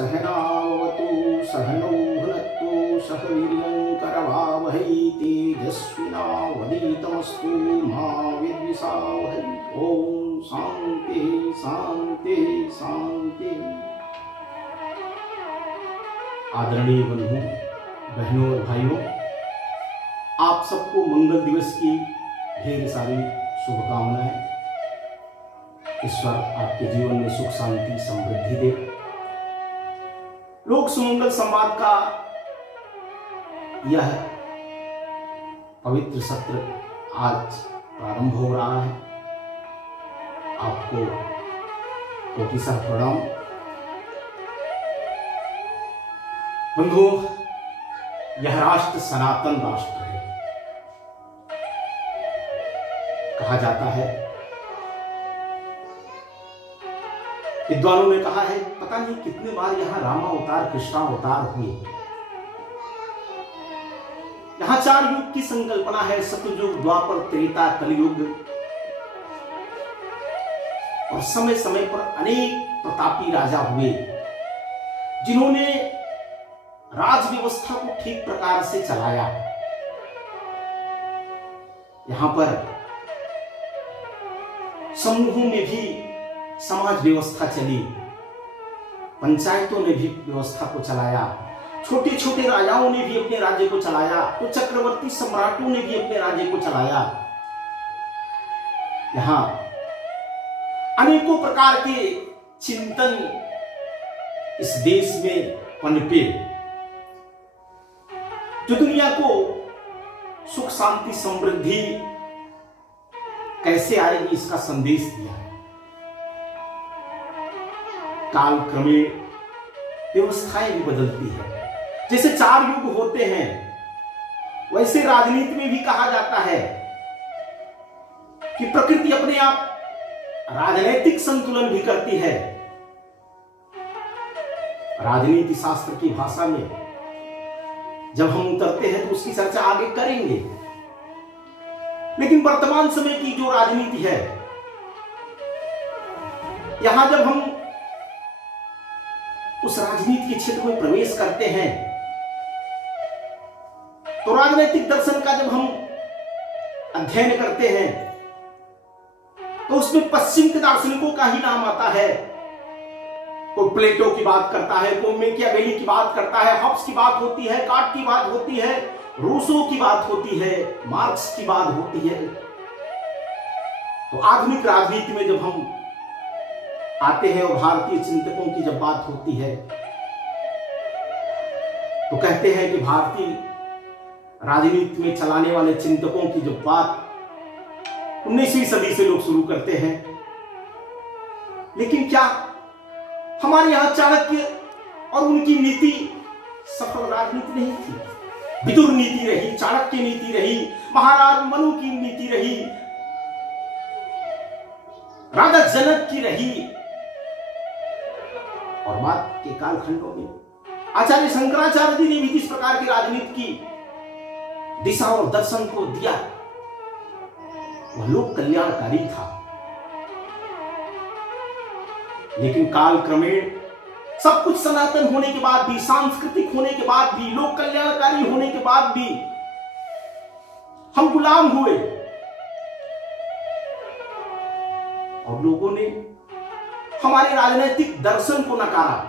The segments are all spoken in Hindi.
सहनावतु सहनौ भुनक्तु सह वीर्यङ्करवावहै तेजस्विनावधीतमस्तु मा विद्विषावहै। ओम शांति शांति शांति। आदरणीय बंधुओं, बहनों और भाइयों, आप सबको मंगल दिवस की ढेर सारी शुभकामनाएं। ईश्वर आपके जीवन में सुख शांति समृद्धि दे। लोक सुमंगल संवाद का यह पवित्र सत्र आज प्रारंभ हो रहा है। आपको कोटिशः प्रणाम। बंधुओं, यह राष्ट्र सनातन राष्ट्र है। कहा जाता है, विद्वानों ने कहा है, पता नहीं कितने बार यहां रामावतार कृष्णावतार हुए। यहां 4 युग की संकल्पना है, सतयुग, द्वापर, त्रेता, कलयुग। और समय समय पर अनेक प्रतापी राजा हुए जिन्होंने राज व्यवस्था को ठीक प्रकार से चलाया। यहां पर समूहों में भी समाज व्यवस्था चली, पंचायतों ने भी व्यवस्था को चलाया, छोटे छोटे राजाओं ने भी अपने राज्य को चलाया, तो चक्रवर्ती सम्राटों ने भी अपने राज्य को चलाया। यहां अनेकों प्रकार के चिंतन इस देश में पनपे, जो दुनिया को सुख शांति समृद्धि कैसे आएगी इसका संदेश दिया। काल क्रमेण व्यवस्थाएं भी बदलती है। जैसे 4 युग होते हैं, वैसे राजनीति में भी कहा जाता है कि प्रकृति अपने आप राजनीतिक संतुलन भी करती है। राजनीति शास्त्र की भाषा में जब हम उतरते हैं तो उसकी चर्चा आगे करेंगे। लेकिन वर्तमान समय की जो राजनीति है, यहां जब हम उस राजनीति के क्षेत्र में प्रवेश करते हैं तो राजनीतिक दर्शन का जब हम अध्ययन करते हैं तो उसमें पश्चिम के दार्शनिकों का ही नाम आता है। कोई प्लेटो की बात करता है, कोई मैकियावेली की बात करता है, हॉब्स की बात होती है, कांट की बात होती है, रूसो की बात होती है, मार्क्स की बात होती है। तो आधुनिक राजनीति में जब हम आते हैं और भारतीय चिंतकों की जब बात होती है तो कहते हैं कि भारतीय राजनीति में चलाने वाले चिंतकों की जब बात 19वीं सदी से लोग शुरू करते हैं। लेकिन क्या हमारे यहां चाणक्य और उनकी नीति सफल राजनीति नहीं थी? विदुर नीति रही, चाणक्य नीति रही, महाराज मनु की नीति रही, राजा जनक की रही। और बात के कालखंडों में आचार्य शंकराचार्य जी ने भी जिस प्रकार की राजनीति की दिशा और दर्शन को दिया, वह लोक कल्याणकारी था। लेकिन काल क्रमेण सब कुछ सनातन होने के बाद भी, सांस्कृतिक होने के बाद भी, लोक कल्याणकारी होने के बाद भी हम गुलाम हुए और लोगों ने हमारे राजनीतिक दर्शन को नकारा।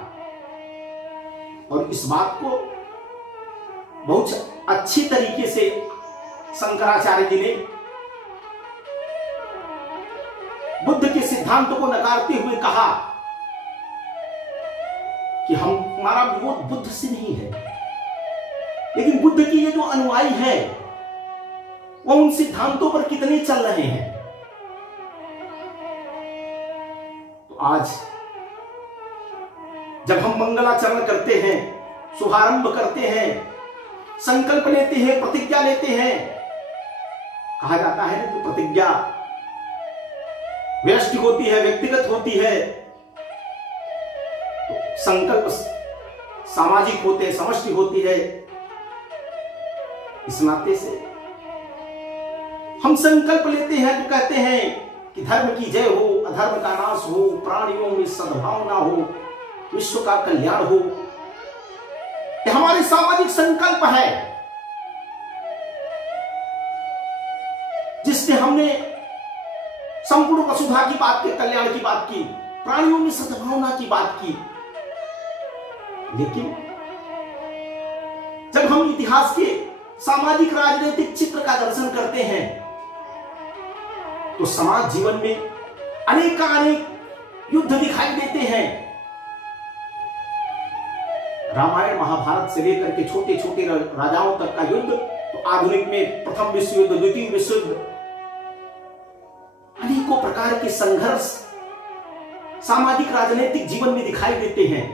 और इस बात को बहुत अच्छी तरीके से शंकराचार्य जी ने बुद्ध के सिद्धांतों को नकारते हुए कहा कि हमारा विरोध बुद्ध से नहीं है, लेकिन बुद्ध की ये जो अनुयायी है वो उन सिद्धांतों पर कितने चल रहे हैं। तो आज जब हम मंगलाचरण करते हैं, शुभारंभ करते हैं, संकल्प लेते हैं, प्रतिज्ञा लेते हैं, कहा जाता है कि प्रतिज्ञा व्यष्टि होती है, व्यक्तिगत होती है, तो संकल्प सामाजिक होते हैं, समष्टि होती है। इस नाते से हम संकल्प लेते हैं तो कहते हैं कि धर्म की जय हो, अधर्म का नाश हो, प्राणियों में सद्भावना हो, विश्व का कल्याण हो, यह हमारे सामाजिक संकल्प है, जिससे हमने संपूर्ण वसुधा की बात की, कल्याण की बात की, प्राणियों में सद्भावना की बात की। लेकिन जब हम इतिहास के सामाजिक राजनीतिक चित्र का दर्शन करते हैं तो समाज जीवन में अनेक युद्ध दिखाई देते हैं। रामायण महाभारत से लेकर के छोटे छोटे राजाओं तक का युद्ध, तो आधुनिक में प्रथम विश्व युद्ध, द्वितीय विश्व युद्ध, अनेकों प्रकार के संघर्ष सामाजिक राजनीतिक जीवन में दिखाई देते हैं।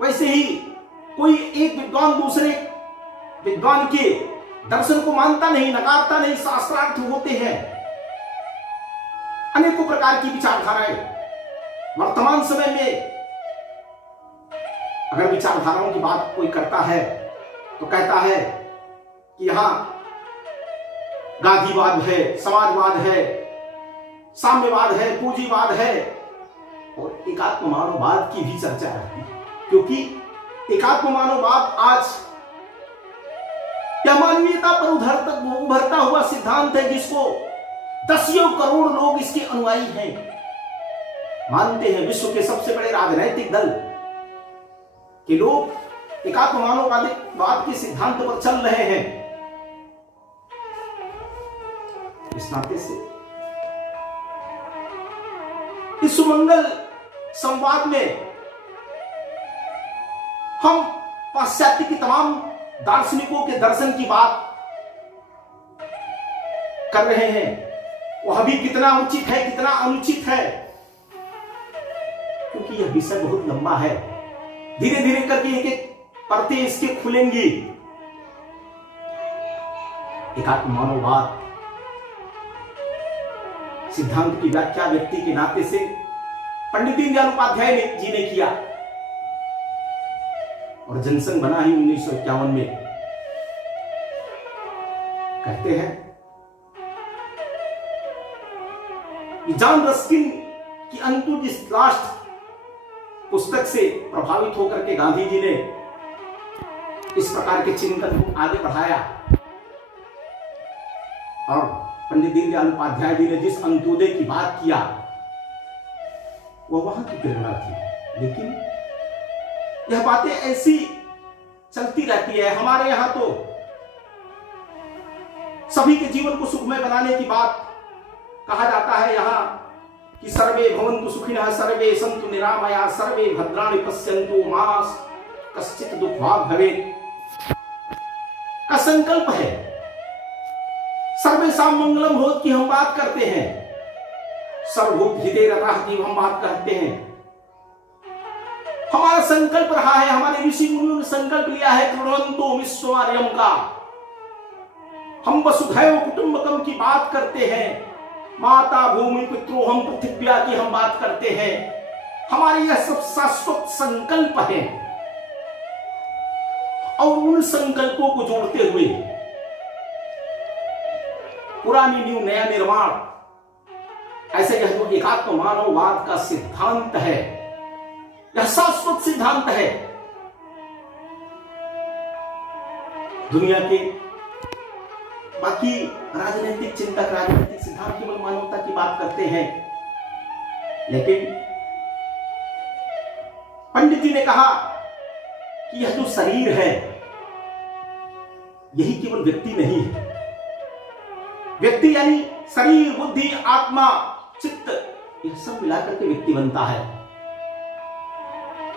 वैसे ही कोई एक विद्वान दूसरे विद्वान के दर्शन को मानता नहीं, नकारता नहीं, शास्त्रार्थ होते हैं। अनेकों प्रकार की विचारधाराएं वर्तमान समय में, अगर विचारधाराओं की बात कोई करता है तो कहता है कि यहां गांधीवाद है, समाजवाद है, साम्यवाद है, पूंजीवाद है, और एकात्म मानववाद की भी चर्चा रहती है। क्योंकि एकात्म मानववाद आज क्या मानवीयता पर उभरता हुआ सिद्धांत है, जिसको दसियों करोड़ लोग इसके अनुयायी हैं, मानते हैं। विश्व के सबसे बड़े राजनैतिक दल के लोग एकात्म मानववाद के सिद्धांत पर चल रहे हैं। इस नाते से इस सुमंगल संवाद में हम पाश्चात्य की तमाम दार्शनिकों के दर्शन की बात कर रहे हैं। वह भी कितना उचित है, कितना अनुचित है, क्योंकि यह विषय बहुत लंबा है। धीरे धीरे करके एक एक परतें इसके खुलेंगी। एकात्म मानववाद सिद्धांत की व्याख्या व्यक्ति के नाते से पंडित दीनदयाल उपाध्याय जी ने किया, और जनसंघ बना ही 1951 में। कहते हैं कि जॉन रस्किन की अंतु दिस लास्ट पुस्तक से प्रभावित होकर के गांधी जी ने इस प्रकार के चिंतन को आगे बढ़ाया, और पंडित दीनदयाल उपाध्याय जी ने जिस अंत्योदय की बात किया वह वहां की प्रेरणा थी। लेकिन यह बातें ऐसी चलती रहती है। हमारे यहां तो सभी के जीवन को सुखमय बनाने की बात कहा जाता है यहां कि सर्वे भवन्तु सुखिनः, सर्वे सन्तु निरामया, सर्वे भद्राणि पश्यन्तु मा कश्चित् दुःखभाग् भवेत् का संकल्प है। सर्वेषां मंगलम भवतु की हम बात करते हैं, सर्वभूत हिते रतः की हम बात करते हैं। हमारा संकल्प रहा है, हमारे ऋषि मुनियों ने संकल्प लिया है कृण्वन्तो विश्वमार्यम का। हम वसुधैव कुटुंबकम की बात करते हैं, माता भूमि पितरो हम पृथ्व्या की हम बात करते हैं। हमारे यह सब शाश्वत संकल्प है, और उन संकल्पों को जोड़ते हुए पुरानी न्यू नया निर्माण, ऐसे यह जो एकात्म मानववाद का सिद्धांत है, यह शाश्वत सिद्धांत है। दुनिया के बाकी राजनीतिक चिंतक, राजनीतिक सिद्धांत केवल मानवता की बात करते हैं, लेकिन पंडित जी ने कहा कि यह जो शरीर है यही केवल व्यक्ति नहीं है। व्यक्ति यानी शरीर, बुद्धि, आत्मा, चित्त, यह सब मिलाकर के व्यक्ति बनता है।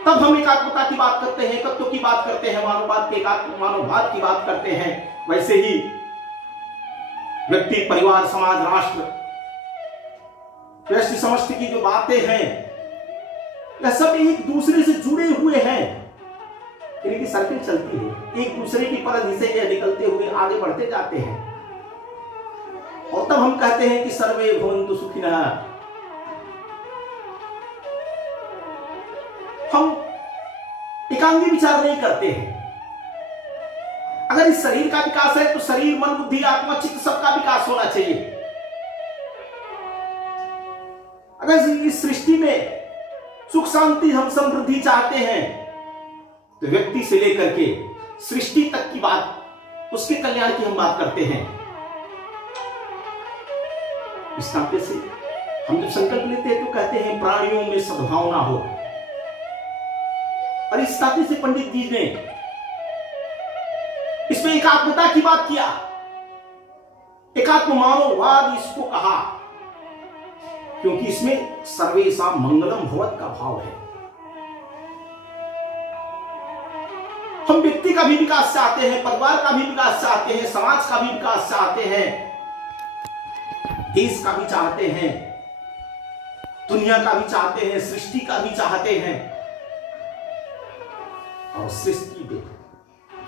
तब हम एकात्मता की बात करते हैं, तत्व की बात करते हैं, मानववाद के एकात्म मानववाद की बात करते हैं। वैसे ही व्यक्ति, परिवार, समाज, राष्ट्र, व्यष्टि समष्टि की जो बातें हैं यह सब एक दूसरे से जुड़े हुए हैं, इनकी सर्किल चलती है, एक दूसरे की परिधि से यह निकलते हुए आगे बढ़ते जाते हैं। और तब हम कहते हैं कि सर्वे भवन्तु सुखिनः। हम एकांगी विचार नहीं करते हैं। अगर इस शरीर का विकास है तो शरीर, मन, बुद्धि, आत्मा, चित्त सबका विकास होना चाहिए। अगर इस सृष्टि में सुख शांति, हम समृद्धि चाहते हैं, तो व्यक्ति से लेकर के सृष्टि तक की बात, उसके कल्याण की हम बात करते हैं। इस नाते से हम जब संकल्प लेते हैं तो कहते हैं प्राणियों में सद्भावना हो। और इस नाते से पंडित जी ने इसमें एकात्मता की बात किया, एकात्म मानववाद इसको कहा, क्योंकि इसमें सर्वेशा मंगलम भवत का भाव है। हम व्यक्ति का भी विकास चाहते हैं, परिवार का भी विकास चाहते हैं, समाज का भी विकास चाहते हैं, देश का भी चाहते हैं, दुनिया का भी चाहते हैं, सृष्टि का भी चाहते हैं। और सृष्टि में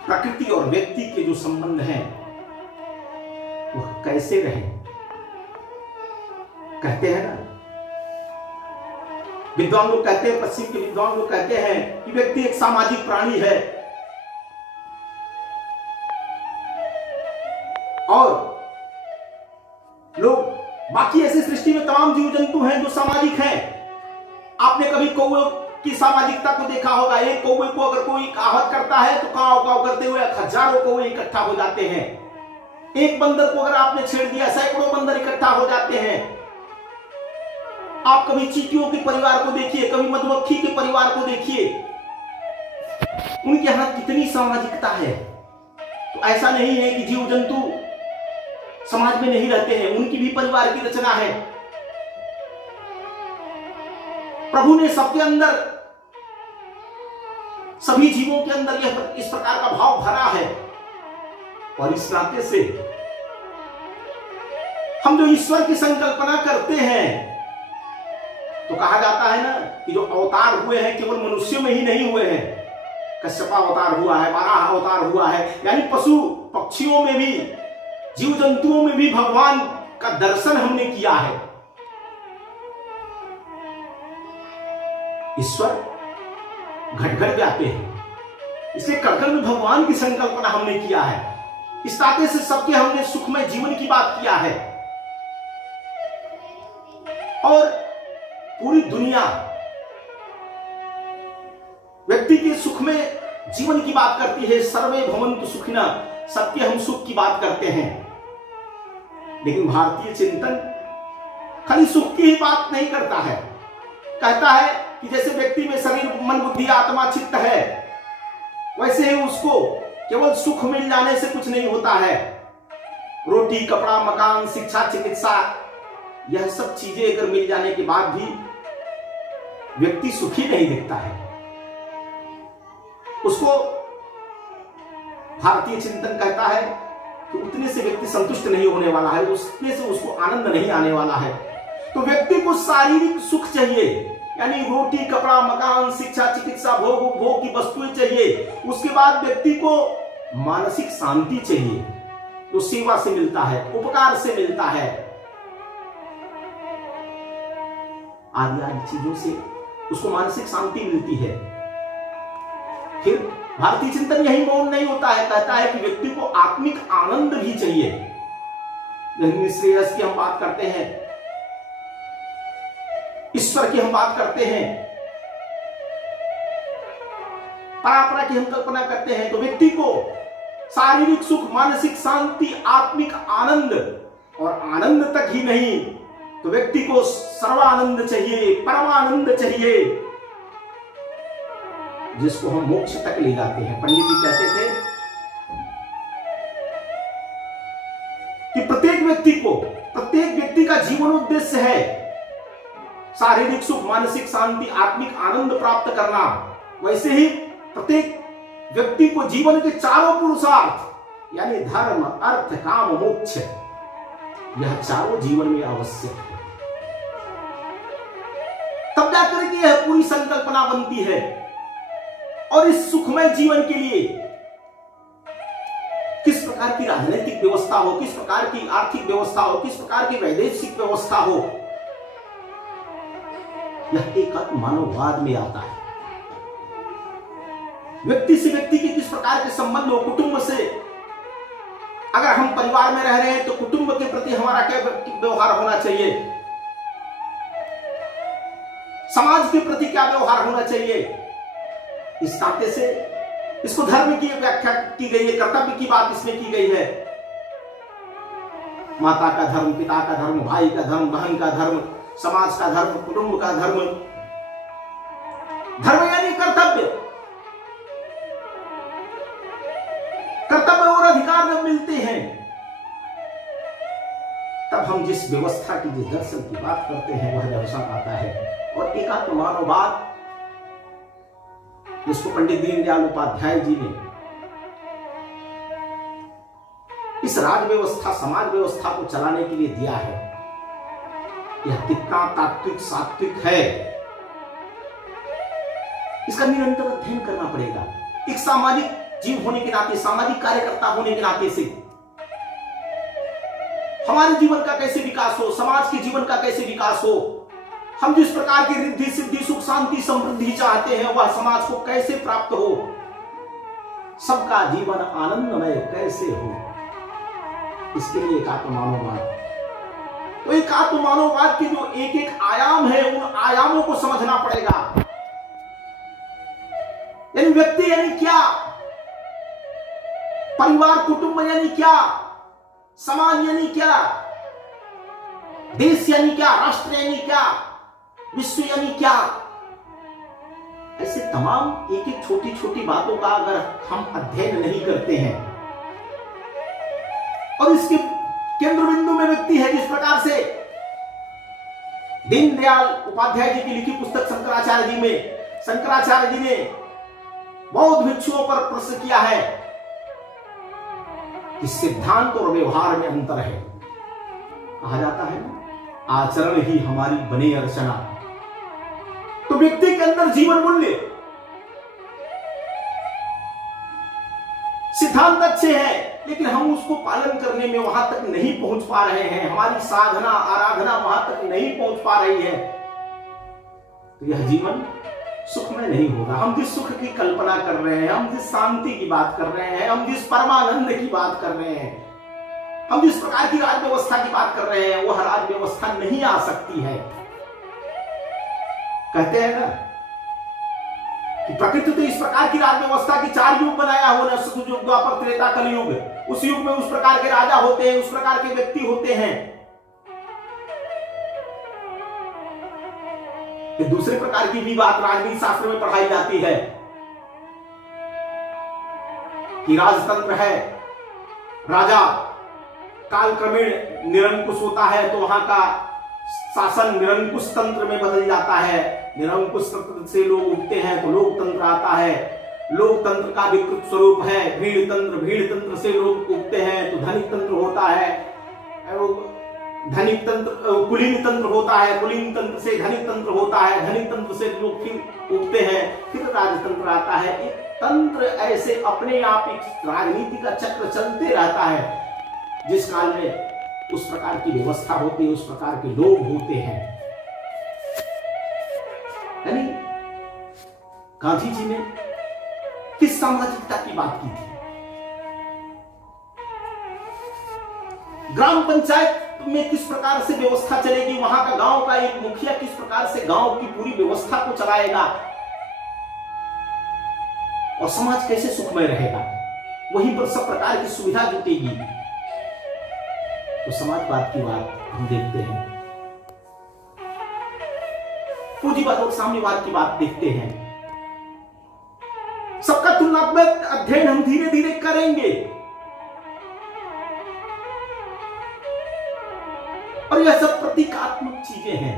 प्रकृति और व्यक्ति के जो संबंध हैं वह कैसे रहे? कहते हैं ना, विद्वान लोग कहते हैं, पश्चिम के विद्वान लोग कहते हैं कि व्यक्ति एक सामाजिक प्राणी है और लोग बाकी ऐसे सृष्टि में तमाम जीव जंतु हैं जो सामाजिक हैं। आपने कभी कौवे की सामाजिकता को देखा होगा। एक कौवे को अगर कोई आहत करता है तो काव काव करते हुए हजारों कौवे इकट्ठा हो जाते हैं। एक बंदर को अगर आपने छेड़ दिया, सैकड़ों बंदर इकट्ठा हो जाते हैं। आप कभी चींटियों के परिवार को देखिए, कभी मधुमक्खी के परिवार को देखिए, उनके यहां कितनी सामाजिकता है। तो ऐसा नहीं है कि जीव जंतु समाज में नहीं रहते हैं, उनकी भी परिवार की रचना है। प्रभु ने सबके अंदर, सभी जीवों के अंदर यह इस प्रकार का भाव भरा है। और इस नाते से हम जो ईश्वर की संकल्पना करते हैं, तो कहा जाता है ना कि जो अवतार हुए हैं केवल मनुष्यों में ही नहीं हुए हैं। कश्यप अवतार हुआ है, बारह अवतार हुआ है, यानी पशु पक्षियों में भी, जीव जंतुओं में भी भगवान का दर्शन हमने किया है। ईश्वर घट घट व्यापे हैं, इसलिए कण कण में भगवान की संकल्पना हमने किया है। इस नाते से सबके हमने सुखमय जीवन की बात किया है। और पूरी दुनिया व्यक्ति के सुखमय जीवन की बात करती है। सर्वे भवन्तु सुखिनः, सबके हम सुख की बात करते हैं। लेकिन भारतीय चिंतन खाली सुख की ही बात नहीं करता है। कहता है कि जैसे व्यक्ति में शरीर, मन, बुद्धि, आत्मा, चित्त है, वैसे ही उसको केवल सुख मिल जाने से कुछ नहीं होता है। रोटी, कपड़ा, मकान, शिक्षा, चिकित्सा, यह सब चीजें अगर मिल जाने के बाद भी व्यक्ति सुखी नहीं दिखता है, उसको भारतीय चिंतन कहता है कि उतने से व्यक्ति संतुष्ट नहीं होने वाला है, उतने से उसको आनंद नहीं आने वाला है। तो व्यक्ति को शारीरिक सुख चाहिए, यानी रोटी, कपड़ा, मकान, शिक्षा, चिकित्सा, भोग, उपभोग की वस्तुएं चाहिए। उसके बाद व्यक्ति को मानसिक शांति चाहिए, जो सेवा से मिलता है, उपकार से मिलता है, आदि आदि चीजों से उसको मानसिक शांति मिलती है। फिर भारतीय चिंतन यही मौन नहीं होता है, कहता है कि व्यक्ति को आत्मिक आनंद भी चाहिए। निःश्रेयस की हम बात करते हैं, ईश्वर की हम बात करते हैं, परापरा की हम कल्पना करते हैं, तो व्यक्ति को शारीरिक सुख, मानसिक शांति, आत्मिक आनंद, और आनंद तक ही नहीं तो व्यक्ति को सर्वानंद चाहिए, परमानंद चाहिए, जिसको हम मोक्ष तक ले जाते हैं। पंडित जी कहते थे कि प्रत्येक व्यक्ति का जीवन उद्देश्य है शारीरिक सुख, मानसिक शांति, आत्मिक आनंद प्राप्त करना। वैसे ही प्रत्येक व्यक्ति को जीवन के चारों पुरुषार्थ, यानी धर्म, अर्थ, काम, मोक्ष, यह चारों जीवन में आवश्यक है। तब जाकर के यह पूरी संकल्पना बनती है। और इस सुखमय जीवन के लिए किस प्रकार की राजनीतिक व्यवस्था हो, किस प्रकार की आर्थिक व्यवस्था हो, किस प्रकार की वैदेशिक व्यवस्था हो, यह एक मानववाद में आता है। व्यक्ति से व्यक्ति के किस प्रकार के संबंध हो, कुटुंब से, अगर हम परिवार में रह रहे हैं तो कुटुंब के प्रति हमारा क्या व्यवहार होना चाहिए, समाज के प्रति क्या व्यवहार होना चाहिए। इस नाते से इसको धर्म की व्याख्या की गई है, कर्तव्य की बात इसमें की गई है। माता का धर्म, पिता का धर्म, भाई का धर्म, बहन का धर्म, समाज का धर्म, कुटुंब का धर्म। धर्म यानी कर्तव्य। कर्तव्य और अधिकार जब मिलते हैं तब हम जिस व्यवस्था की, जिस दर्शन की बात करते हैं वह दर्शन आता है। और एकात्म मानववाद, जिसको पंडित दीनदयाल उपाध्याय जी ने इस राज व्यवस्था, समाज व्यवस्था को चलाने के लिए दिया है, यह कितना तात्विक सात्विक है, इसका निरंतर अध्ययन करना पड़ेगा। एक सामाजिक जीव होने के नाते, सामाजिक कार्यकर्ता होने के नाते से हमारे जीवन का कैसे विकास हो, समाज के जीवन का कैसे विकास हो, हम जिस प्रकार की रिद्धि सिद्धि सुख शांति समृद्धि चाहते हैं वह समाज को कैसे प्राप्त हो, सबका जीवन आनंदमय कैसे हो, इसके लिए एकात्म मानववाद। तो एकात्म मानववाद के जो एक एक आयाम है उन आयामों को समझना पड़ेगा। यानी व्यक्ति यानी क्या, परिवार कुटुंब यानी क्या, समाज यानी क्या, देश यानी क्या, राष्ट्र यानी क्या, विश्व यानी क्या। ऐसे तमाम एक एक छोटी छोटी बातों का अगर हम अध्ययन नहीं करते हैं और इसके केंद्र बिंदु में व्यक्ति है, जिस प्रकार से दीनदयाल उपाध्याय जी की लिखी पुस्तक शंकराचार्य जी में शंकराचार्य जी ने बौद्ध भिक्षुओं पर प्रश्न किया है कि सिद्धांत और व्यवहार में अंतर है। कहा जाता है ना, आचरण ही हमारी बने अर्चना। तो व्यक्ति के अंदर जीवन मूल्य, सिद्धांत अच्छे हैं लेकिन हम उसको पालन करने में वहां तक नहीं पहुंच पा रहे हैं, हमारी साधना आराधना वहां तक नहीं पहुंच पा रही है, तो यह जीवन सुखमय नहीं होगा। हम जिस सुख की कल्पना कर रहे हैं, हम जिस शांति की बात कर रहे हैं, हम जिस परमानंद की बात कर रहे हैं, हम जिस प्रकार की राज व्यवस्था की बात कर रहे हैं, वह राज व्यवस्था नहीं आ सकती है। कहते हैं ना कि प्रकृति तो इस प्रकार की राज व्यवस्था की 4 युग बनाया हो ना, सतयुग, द्वापर, त्रेता, कलयुग। उस युग में उस प्रकार के राजा होते हैं, उस प्रकार के व्यक्ति होते हैं। दूसरे प्रकार की भी बात राजनीति शास्त्र में पढ़ाई जाती है कि राजतंत्र है, राजा कालक्रमेण निरंकुश होता है तो वहां का शासन निरंकुश तंत्र में बदल जाता है, निरंकुश तंत्र से लोग उठते हैं तो लोकतंत्र आता है, लोकतंत्र का विकृत स्वरूप है भीड़ तंत्र, भीड़ तंत्र से लोग उठते हैं तो धनिक तंत्र होता है, धनिक तंत्र कुलीन तंत्र होता है, कुलीन तंत्र से धनिक तंत्र होता है, धनिक तंत्र से लोग फिर उठते हैं, फिर राजतंत्र आता है। एक तंत्र ऐसे अपने आप एक राजनीति का चक्र चलते रहता है। जिस काल में उस प्रकार की व्यवस्था होती है, उस प्रकार के लोग होते हैं। यानी गांधी जी ने किस सामाजिकता की बात की थी? ग्राम पंचायत में किस प्रकार से व्यवस्था चलेगी, वहां का गांव का एक मुखिया किस प्रकार से गांव की पूरी व्यवस्था को चलाएगा और समाज कैसे सुखमय रहेगा, वहीं पर सब प्रकार की सुविधा जुटेगी। तो समाजवाद की बात हम देखते हैं, पूंजीवाद और साम्यवाद की बात देखते हैं। सबका तुलनात्मक अध्ययन हम धीरे धीरे करेंगे और यह सब प्रतीकात्मक चीजें हैं।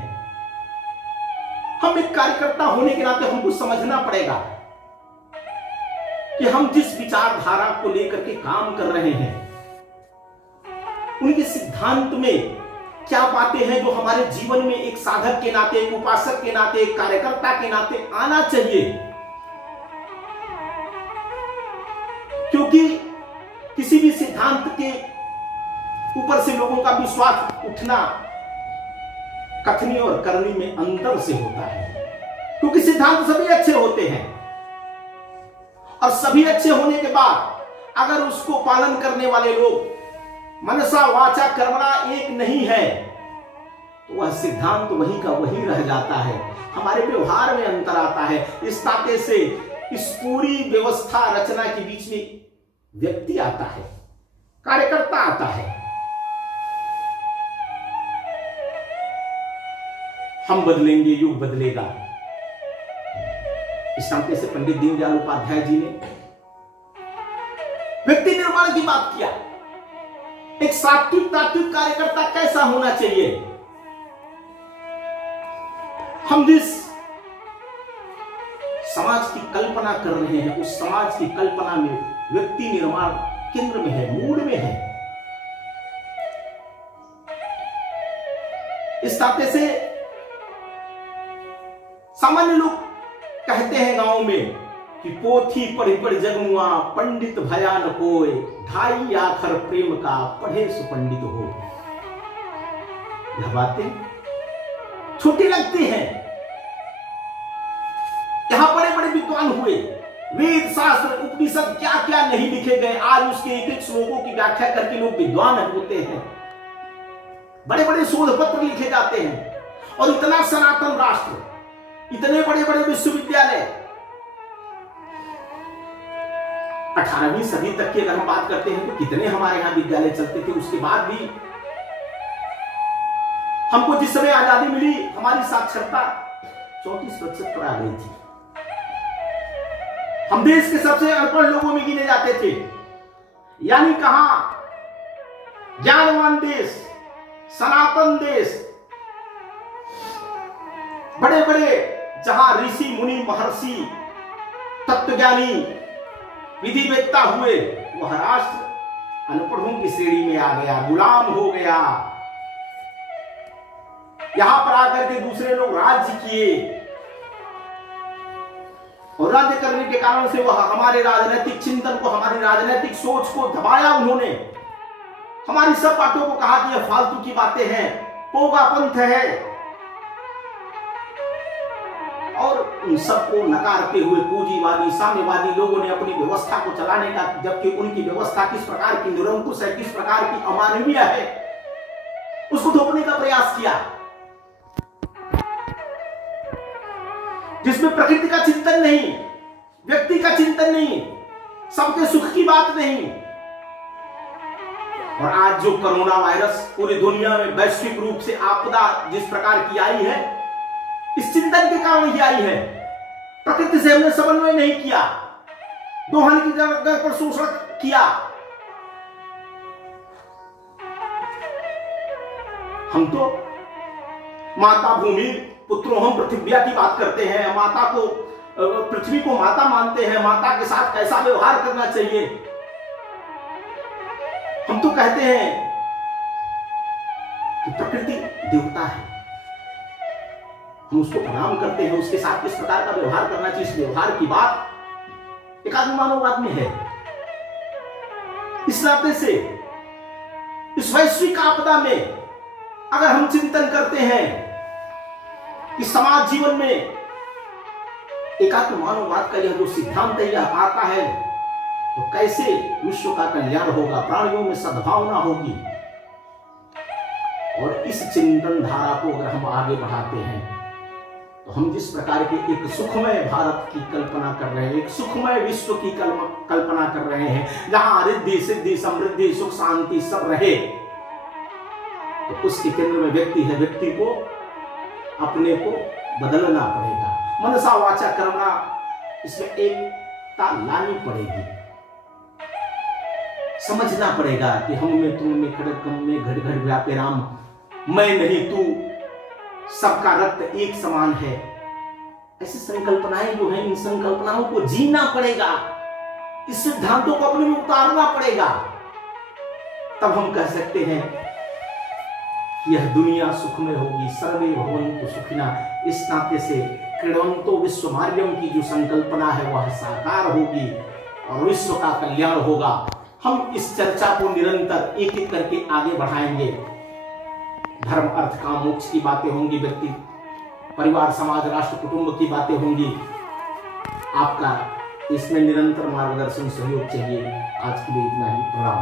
हम एक कार्यकर्ता होने के नाते हमको समझना पड़ेगा कि हम जिस विचारधारा को लेकर के काम कर रहे हैं उनके सिद्धांत में क्या बातें हैं जो हमारे जीवन में एक साधक के नाते, एक उपासक के नाते, एक कार्यकर्ता के नाते आना चाहिए। क्योंकि किसी भी सिद्धांत के ऊपर से लोगों का विश्वास उठना कथनी और करनी में अंतर से होता है। क्योंकि सिद्धांत सभी अच्छे होते हैं और सभी अच्छे होने के बाद अगर उसको पालन करने वाले लोग मनसा वाचा कर्मणा एक नहीं है तो वह सिद्धांत तो वही का वही रह जाता है, हमारे व्यवहार में अंतर आता है। इस नाते से इस पूरी व्यवस्था रचना के बीच में व्यक्ति आता है, कार्यकर्ता आता है। हम बदलेंगे, युग बदलेगा। इस नाते से पंडित दीनदयाल उपाध्याय जी ने व्यक्ति निर्माण की बात किया। एक सात्विक तात्विक कार्यकर्ता कैसा होना चाहिए? हम जिस समाज की कल्पना कर रहे हैं उस समाज की कल्पना में व्यक्ति निर्माण केंद्र में है, मूड में है। इस नाते से सामान्य लोग कहते हैं गांव में कि पोथी पढ़ी पढ़ जगमुआ, पंडित भया न कोय, ढाई आखर प्रेम का पढ़े सुपंडित हो। यह बातें छोटी लगती हैं। यहां बड़े बड़े विद्वान हुए, वेद शास्त्र उपनिषद क्या क्या नहीं लिखे गए, आज उसके एक एक श्लोकों की व्याख्या करके लोग विद्वान होते हैं। बड़े बड़े शोध पत्र लिखे जाते हैं और इतना सनातन राष्ट्र, इतने बड़े बड़े विश्वविद्यालय। 18वीं सदी तक की अगर हम बात करते हैं तो कितने हमारे यहां विद्यालय चलते थे। उसके बाद भी हमको जिस समय आजादी मिली हमारी साक्षरता 34% पर आ गई थी। हम देश के सबसे अनपढ़ लोगों में गिने जाते थे। यानी कहां ज्ञानवान देश, सनातन देश, बड़े बड़े जहां ऋषि मुनि महर्षि तत्वज्ञानी विधिवेत्ता हुए, वह राष्ट्र अनपढ़ों की श्रेणी में आ गया, गुलाम हो गया। यहां पर आकर के दूसरे लोग राज्य किए और राज्य करने के कारण से वह हमारे राजनीतिक चिंतन को, हमारी राजनीतिक सोच को दबाया। उन्होंने हमारी सब बातों को कहा कि यह फालतू की बातें हैं, पोगा पंथ है, और उन सबको नकारते हुए पूंजीवादी साम्यवादी लोगों ने अपनी व्यवस्था को चलाने का, जबकि उनकी व्यवस्था किस प्रकार की निरंकुश है, किस प्रकार की अमानवीय है, उसको थोपने का प्रयास किया, जिसमें प्रकृति का चिंतन नहीं, व्यक्ति का चिंतन नहीं, सबके सुख की बात नहीं। और आज जो कोरोना वायरस पूरी दुनिया में वैश्विक रूप से आपदा जिस प्रकार की आई है, इस चिंतन के कारण ही आई है। प्रकृति से हमने समन्वय नहीं किया, दोहन की जगह पर शोषण किया। हम तो माता भूमि पुत्रों हम पृथ्व्या की बात करते हैं, माता को, पृथ्वी को माता मानते हैं, माता के साथ कैसा व्यवहार करना चाहिए। हम तो कहते हैं कि प्रकृति देवता है, हम उसको प्रणाम करते हैं, उसके साथ किस प्रकार का व्यवहार करना चाहिए, इस व्यवहार की बात एक आदमी मानववाद में है। इस नाते से इस वैश्विक आपदा में अगर हम चिंतन करते हैं कि समाज जीवन में एकात्म मानववाद का यह जो सिद्धांत है यह आता है, तो कैसे विश्व का कल्याण होगा, प्राणियों में सद्भावना होगी। और इस चिंतन धारा को अगर हम आगे बढ़ाते हैं तो हम जिस प्रकार के एक सुखमय भारत की कल्पना कर रहे हैं, एक सुखमय विश्व की कल्पना कर रहे हैं, जहां रिद्धि सिद्धि समृद्धि सुख शांति सब रहे, तो उसके केंद्र में व्यक्ति है। व्यक्ति को अपने को बदलना पड़ेगा, मनसा वाचा करना, इसमें एकता लानी पड़ेगी। समझना पड़ेगा कि हम में तुम में खड़क कम में घड़ घड़ व्यापे राम, मैं नहीं तू, सबका रक्त एक समान है। ऐसी संकल्पनाएं जो हैं, इन संकल्पनाओं को जीना पड़ेगा, इस सिद्धांतों को अपने में उतारना पड़ेगा। तब हम कह सकते हैं कि यह दुनिया सुखमय होगी, सर्वे भवन्तु सुखिनः। इस नाते से क्रीडवन्तो विश्वमार्यम की जो संकल्पना है वह साकार होगी और विश्व का कल्याण होगा। हम इस चर्चा को निरंतर एक एक करके आगे बढ़ाएंगे। धर्म अर्थ काम मोक्ष की बातें होंगी, व्यक्ति परिवार समाज राष्ट्र कुटुंब की बातें होंगी। आपका इसमें निरंतर मार्गदर्शन सहयोग चाहिए। आज के लिए इतना ही, प्रणाम।